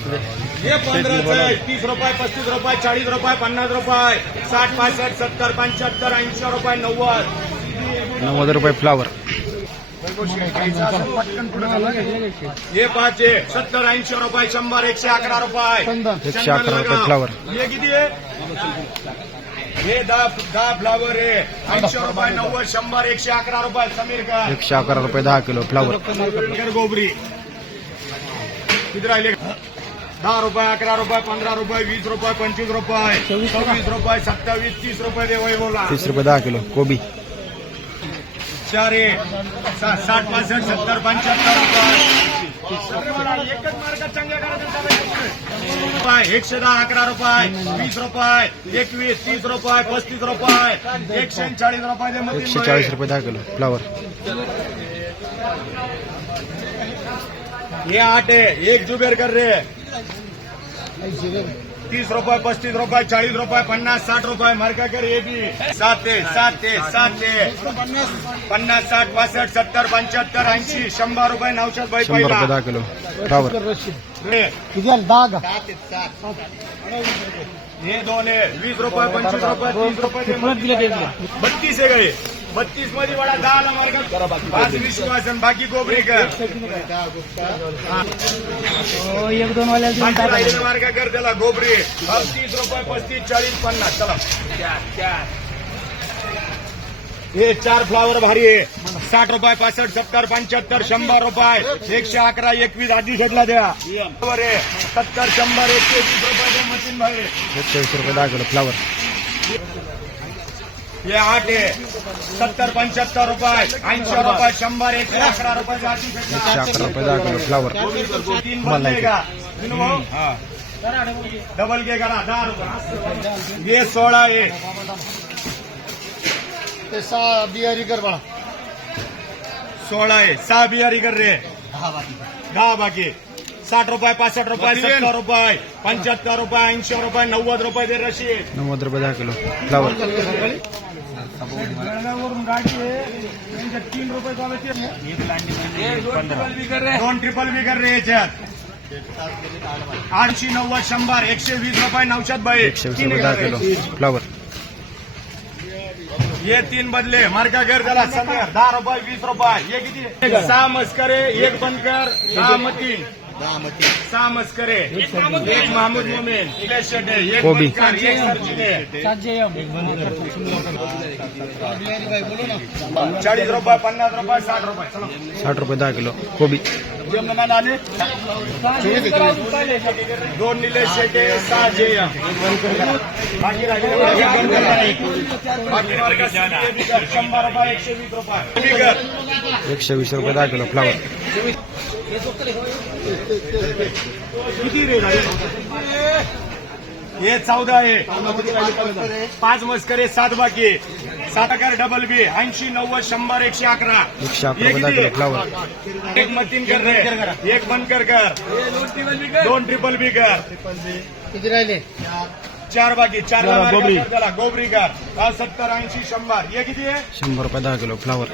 हे। तीस रुपये पस्तीस रुपये चाळीस रुपये पन्नास रुपये साठ पासष्ट सत्तर पंच्याहत्तर ऐंशी रुपये नव्वद। नव्वद रुपये फ्लावर हे पाच सत्तर ऐंशी रुपये शंभर एकशे अकरा रुपये। एकशे अकरा रुपये फ्लावर हे किती हे? दहा दहा फ्लावर आहे ऐंशी रुपये नव्वद शंभर एकशे अकरा रुपये समीर का। एकशे अकरा रुपये दहा किलो फ्लावर गोबरी। किती राहिले दहा रुपये अकरा रुपये पंधरा रुपये वीस रुपये पंचवीस रुपये सव्वीस रुपये सत्तावीस तीस रुपये दे वैभवला तीस रुपये दहा किलो कोबी. चार साठ पासष्ट सत्तर पंच्याहत्तर रुपये एकशे दहा अकरा रुपये वीस रुपये एकवीस तीस रुपये पस्तीस रुपये एकशे चाळीस रुपये दे एकशे चाळीस रुपये दहा किलो फ्लावर. ये आठ आहे एक जुबेर कर रे. तीस रुपये पस्तीस रुपये चाळीस रुपये पन्नास साठ रुपये मार्का कर ये बी. सात ते सात ते सात. ते पन्नास साठ पासष्ट सत्तर पंच्याहत्तर ऐंशी शंभर रुपये नऊशे रुपये पहिला. दहा किलो. हे दोन वीस रुपये पंचवीस रुपये तीस रुपये बत्तीस आहे गए बत्तीसमध्ये वडा दहाला मार्ग पाच विश्वासन बाकी गोबरी कर एक दोन वाल्या मार्ग कर त्याला गोबरी तीस रुपये पस्तीस चाळीस पन्नास. चला. हे चार फ्लावर भारी आहे. साठ रुपये पासष्ट सत्तर पंच्याहत्तर शंभर रुपये. एकशे अकरा एकवीस आधी घेतला द्या. बरोबर आहे. सत्तर शंभर एकशे वीस रुपये मशीन भाई एकशे वीस रुपये दहा किलो फ्लावर हे आठ आहे सत्तर पंच्याहत्तर रुपये ऐंशी रुपये शंभर एकशे अकरा रुपये एकशे अकरा रुपये दहा किलो फ्लावर तीन का। विनू डबल के करा दहा रुपये हे सोळा आहे ते सहा बिहारी कर बाळा सोळा आहे सहा बिहारी कर रे दहा बाकी साठ रुपये पासष्ट रुपये सत्तर रुपये पंच्याहत्तर रुपये ऐंशी रुपये नव्वद रुपये दे रशीद नव्वद रुपये दहा किलो फ्लावर तीन रुपये दोन ट्रिपल विकर रे याच्यात आठशे नव्वद शंभर एकशे वीस रुपये नऊशात बाई फ्लावर। ये तीन बदले मार्का घर झाला सत्तर दहा रुपये वीस रुपये हे किती सहा मस्करे एक बनकर सहा मतीन सहा मस्करे एक महमूद मोमेन. शेटे. एक चाळीस रुपये पन्नास रुपये साठ रुपये. साठ रुपये दहा किलो. कोबी. आले? दोन निलेश शेटे सहा जे बाकी शंभर रुपये एकशे वीस रुपये. एकशे वीस रुपये दहा किलो. फ्लावर. किती रे हे चौदा आहे. पाच मस्करे सात बाकी सात अकार डबल बी ऐंशी नव्वद शंभर एकशे अकरा. एक मतीन कर रे. एक बंद कर कर. दोन ट्रिपल बी कर. किती राहिले? चार बाकी चार बरं, गोबरी. गोबरी कर. सत्तर ऐंशी शंभर. हे किती आहे? शंभर रुपये दहा किलो फ्लावर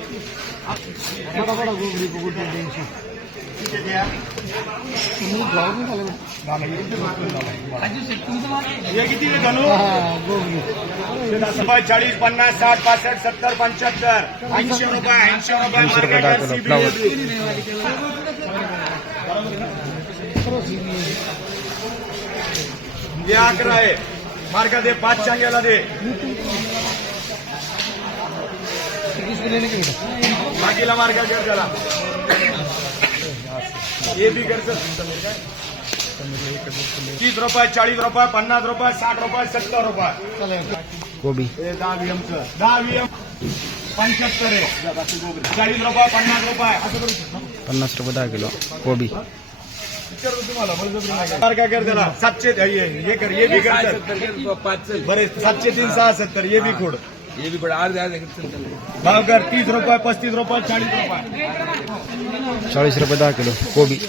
चाळीस पन्नास साठ पासष्ट सत्तर पंच्याहत्तर ऐंशी रुपये ऐंशी रुपये 80 रुपये दहा किलो फ्लावर हे अकरा आहे मार्का दे पाच चांगल्याला दे बाकीला मार्का कर। त्याला हे बी करत तीस रुपये चाळीस रुपये पन्नास रुपये साठ रुपये सत्तर रुपये। कोबी दहा व्हीएमचं पंच्याहत्तर आहे चाळीस रुपये पन्नास रुपये। पन्नास रुपये दहा किलो। कोबी मार्का कर त्याला सातशे हे कर हे बी कर बरे सातशे तीन सहा सत्तर ये बी खोड। ये भाव कर तीस रुपये पस्तीस रुपये चालीस रुपये चालीस रुपये दहा किलो कोबी